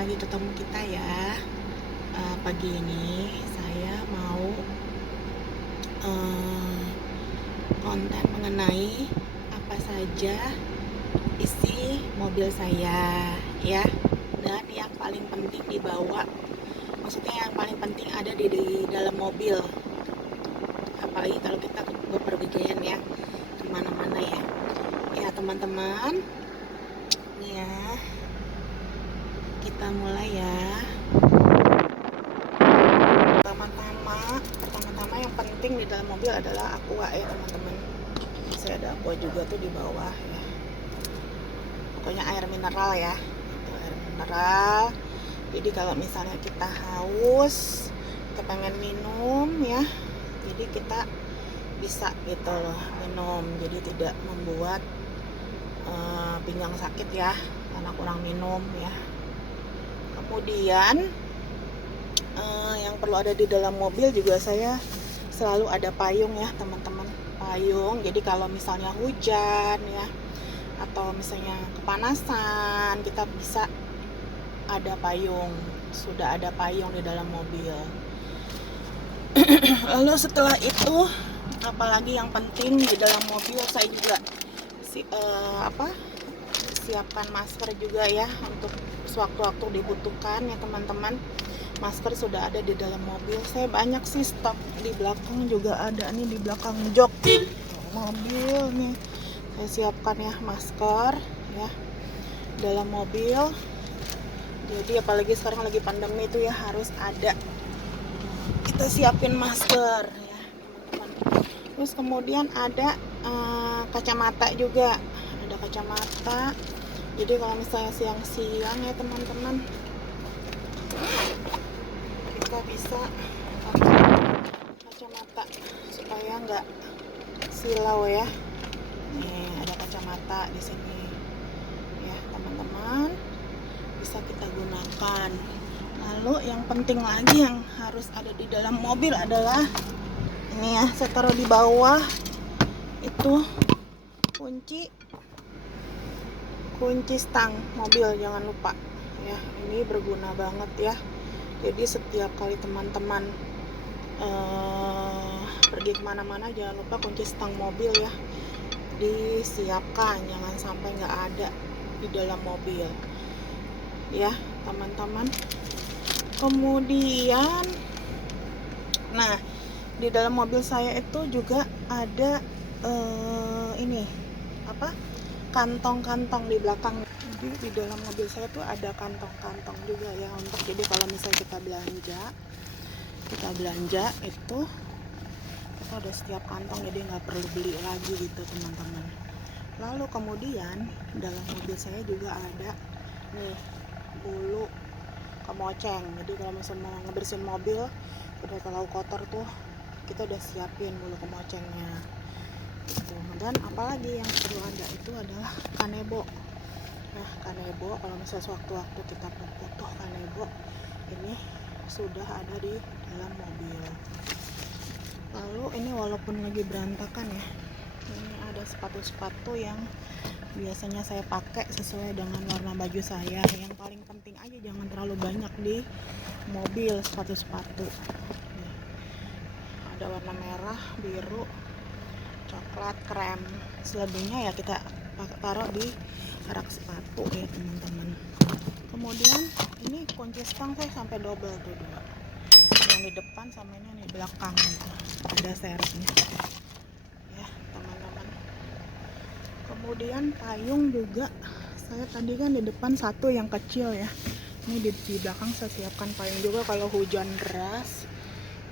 lagi ketemu kita ya. Pagi ini saya mau konten mengenai apa saja isi mobil saya ya, dan yang paling penting dibawa, maksudnya yang paling penting ada di dalam mobil, apalagi kalau kita bepergian ya kemana-mana ya teman-teman. Nih ya, kita mulai ya. Pertama-tama yang penting di dalam mobil adalah aqua ya teman-teman. Saya ada aqua juga tuh di bawah ya. Pokoknya air mineral ya. Itu air mineral. Jadi kalau misalnya kita haus, kita pengen minum ya, jadi kita bisa gitu loh minum. Jadi tidak membuat pinggang sakit ya karena kurang minum ya. Kemudian yang perlu ada di dalam mobil juga, saya selalu ada payung ya teman-teman, payung. Jadi kalau misalnya hujan ya, atau misalnya kepanasan, kita bisa ada payung, sudah ada payung di dalam mobil. Lalu setelah itu, apalagi yang penting di dalam mobil, saya juga siapkan masker juga ya, untuk sewaktu-waktu dibutuhkan ya teman-teman. Masker sudah ada di dalam mobil. Saya banyak sih stok, di belakang juga ada nih, di belakang jok mobil nih saya siapkan ya masker ya dalam mobil. Jadi apalagi sekarang lagi pandemi itu ya, harus ada, kita siapin masker ya teman-teman. Terus kemudian ada kacamata juga, ada kacamata. Jadi kalau misalnya siang-siang ya teman-teman, kita bisa pakai kacamata supaya nggak silau ya. Nih ada kacamata di sini ya teman-teman, bisa kita gunakan. Lalu yang penting lagi yang harus ada di dalam mobil adalah ini ya, saya taruh di bawah itu kunci stang mobil, jangan lupa ya, ini berguna banget ya. Jadi setiap kali teman-teman pergi kemana-mana, jangan lupa kunci stang mobil ya disiapkan, jangan sampai nggak ada di dalam mobil ya teman-teman. Kemudian nah, di dalam mobil saya itu juga ada ini apa, kantong-kantong di belakang. Jadi di dalam mobil saya tuh ada kantong-kantong juga ya, untuk jadi kalau misalnya kita belanja itu kita udah setiap kantong, jadi nggak perlu beli lagi gitu teman-teman. Lalu kemudian dalam mobil saya juga ada nih bulu kemoceng. Jadi kalau misalnya mau ngebersihin mobil udah terlalu kotor tuh, kita udah siapin bulu kemocengnya gitu. Dan apalagi yang perlu ada itu adalah kanebo. Nah kanebo, kalau misalnya sewaktu-waktu kita butuh kanebo, ini sudah ada di dalam mobil. Lalu ini walaupun lagi berantakan ya, ini ada sepatu-sepatu yang biasanya saya pakai sesuai dengan warna baju saya. Yang paling penting aja jangan terlalu banyak di mobil sepatu-sepatu. Ada warna merah, biru, coklat, krem. Selebihnya ya kita taruh di rak sepatu ya teman-teman. Kemudian ini kunci stang saya sampai double tuh, dua, yang di depan sama ini yang di belakang gitu. Ada serepnya ya teman-teman. Kemudian payung juga, saya tadi kan di depan satu yang kecil ya, ini di belakang saya siapkan payung juga. Kalau hujan deras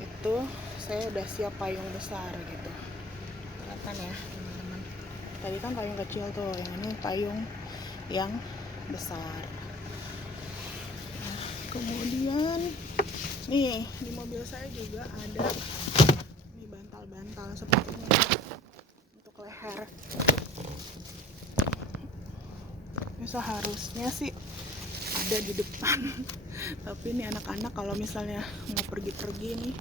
itu saya udah siap payung besar gitu, kelihatan ya teman-teman. Tadi kan payung kecil tuh, yang ini payung yang besar. Nah, kemudian nih di mobil saya juga ada nih bantal-bantal seperti ini untuk leher. Ini seharusnya sih ada di depan tapi ini anak-anak kalau misalnya mau pergi-pergi nih,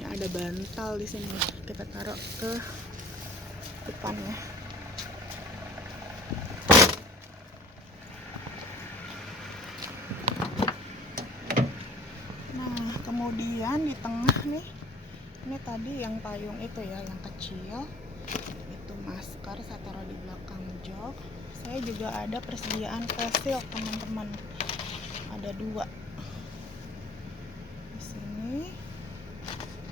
ini ada bantal di sini, kita taruh ke depan ya. kemudian di tengah nih, ini tadi yang payung itu ya, yang kecil itu masker saya taruh di belakang jok. Saya juga ada persediaan face shield teman-teman, ada 2 di sini.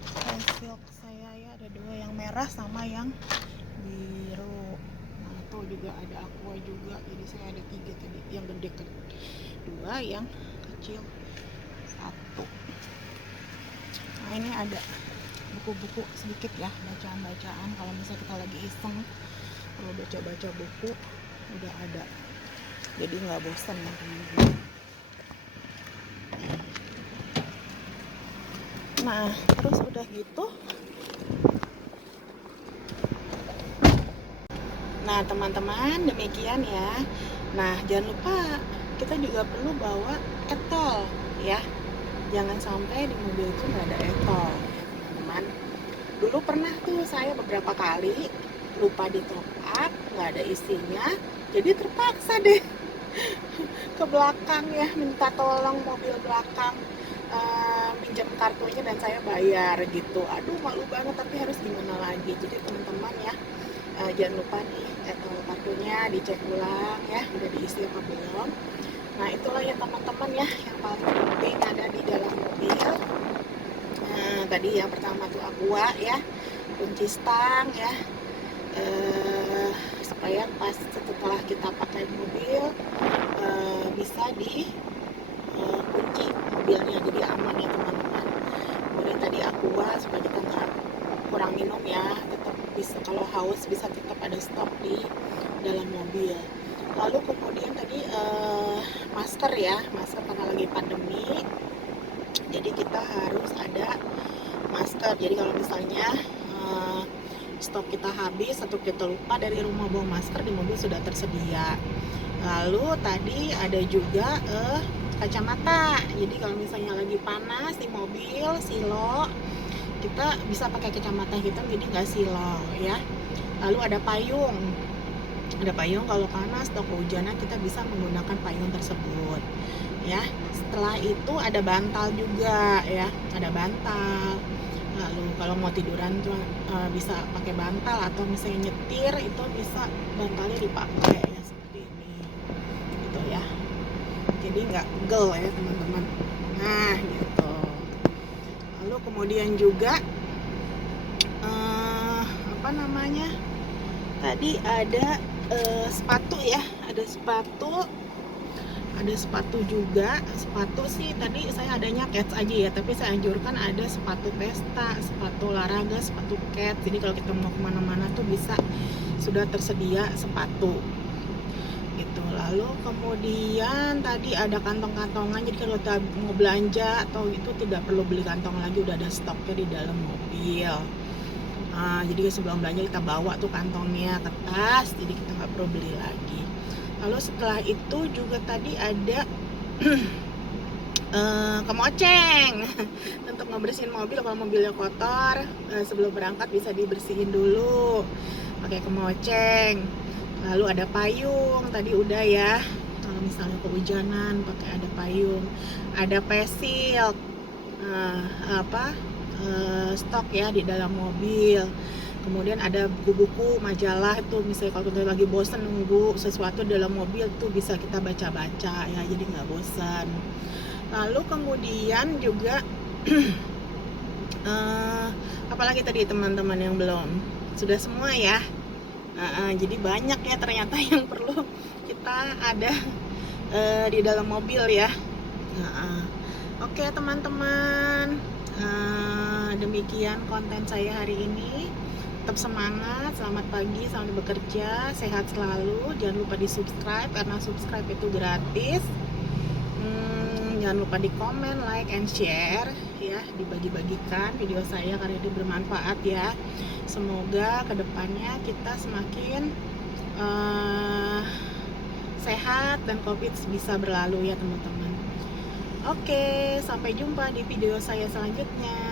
Face shield saya ya ada 2, yang merah sama yang biru. Nah itu juga ada aqua juga, jadi saya ada 3 tadi, yang gede 2, yang kecil 1. Nah ini ada buku-buku sedikit ya, bacaan-bacaan kalau misalnya kita lagi iseng kalau baca-baca buku udah ada, jadi nggak bosan ya teman-teman. Nah terus udah gitu, nah teman-teman demikian ya. Nah jangan lupa kita juga perlu bawa etol ya, jangan sampai di mobil itu nggak ada etol ya teman-teman. Dulu pernah tuh saya beberapa kali lupa di top up, nggak ada isinya, jadi terpaksa deh ke belakang ya, minta tolong mobil belakang minjam kartunya dan saya bayar gitu. Aduh malu banget, tapi harus gimana lagi. Jadi teman-teman ya, jangan lupa nih kartunya dicek ulang ya, udah diisi apa belum. Nah itulah ya teman-teman ya, yang paling penting ada di dalam mobil. Nah tadi yang pertama tuh aqua ya, kunci stang ya, supaya pas setelah kita pakai mobil bisa di kunci mobilnya, jadi aman ya teman-teman. Kemudian tadi aqua supaya kita nggak kurang minum ya, tetap bisa kalau haus bisa tetap ada stok di dalam mobil. Lalu kemudian tadi masker ya, masker karena lagi pandemi, jadi kita harus ada masker. Jadi kalau misalnya stok kita habis atau kita lupa dari rumah bawa masker, di mobil sudah tersedia. Lalu tadi ada juga kacamata. Jadi kalau misalnya lagi panas di mobil silo, kita bisa pakai kacamata hitam jadi nggak silo ya. Lalu ada payung. Ada payung kalau panas atau kehujanan kita bisa menggunakan payung tersebut ya. Setelah itu ada bantal juga ya, ada bantal. Lalu kalau mau tiduran tuh bisa pakai bantal, atau misalnya nyetir itu bisa bantalnya dipakai ya seperti ini gitu ya, jadi nggak pegel ya teman-teman. Nah gitu. Lalu kemudian juga apa namanya, tadi ada sepatu ya, ada sepatu juga. Sepatu sih tadi saya adanya cats aja ya, tapi saya anjurkan ada sepatu pesta, sepatu olahraga, sepatu cat. Jadi kalau kita mau kemana-mana tuh bisa sudah tersedia sepatu gitu. Lalu kemudian tadi ada kantong-kantongan, jadi kalau kita mau belanja atau itu tidak perlu beli kantong lagi, udah ada stoknya di dalam mobil. Jadi sebelum belanja kita bawa tuh kantongnya ke tas, jadi kita nggak perlu beli lagi. Lalu setelah itu juga tadi ada kemoceng untuk ngebersihin mobil. Kalau mobilnya kotor, sebelum berangkat bisa dibersihin dulu pakai kemoceng. Lalu ada payung, tadi udah ya, kalau misalnya kehujanan pakai ada payung. Ada face shield, stok ya di dalam mobil. Kemudian ada buku-buku, majalah itu misalnya kalau kita lagi bosan nunggu sesuatu dalam mobil tuh bisa kita baca-baca ya, jadi nggak bosan. Lalu kemudian juga apalagi tadi teman-teman yang belum, sudah semua ya. Jadi banyak ya ternyata yang perlu kita ada di dalam mobil ya. Oke teman-teman, demikian konten saya hari ini. Tetap semangat, selamat pagi, selamat bekerja, sehat selalu. Jangan lupa di subscribe karena subscribe itu gratis. Jangan lupa di komen, like, and share ya, dibagi-bagikan video saya karena ini bermanfaat ya. Semoga kedepannya kita semakin sehat dan COVID bisa berlalu ya teman-teman. Oke, sampai jumpa di video saya selanjutnya.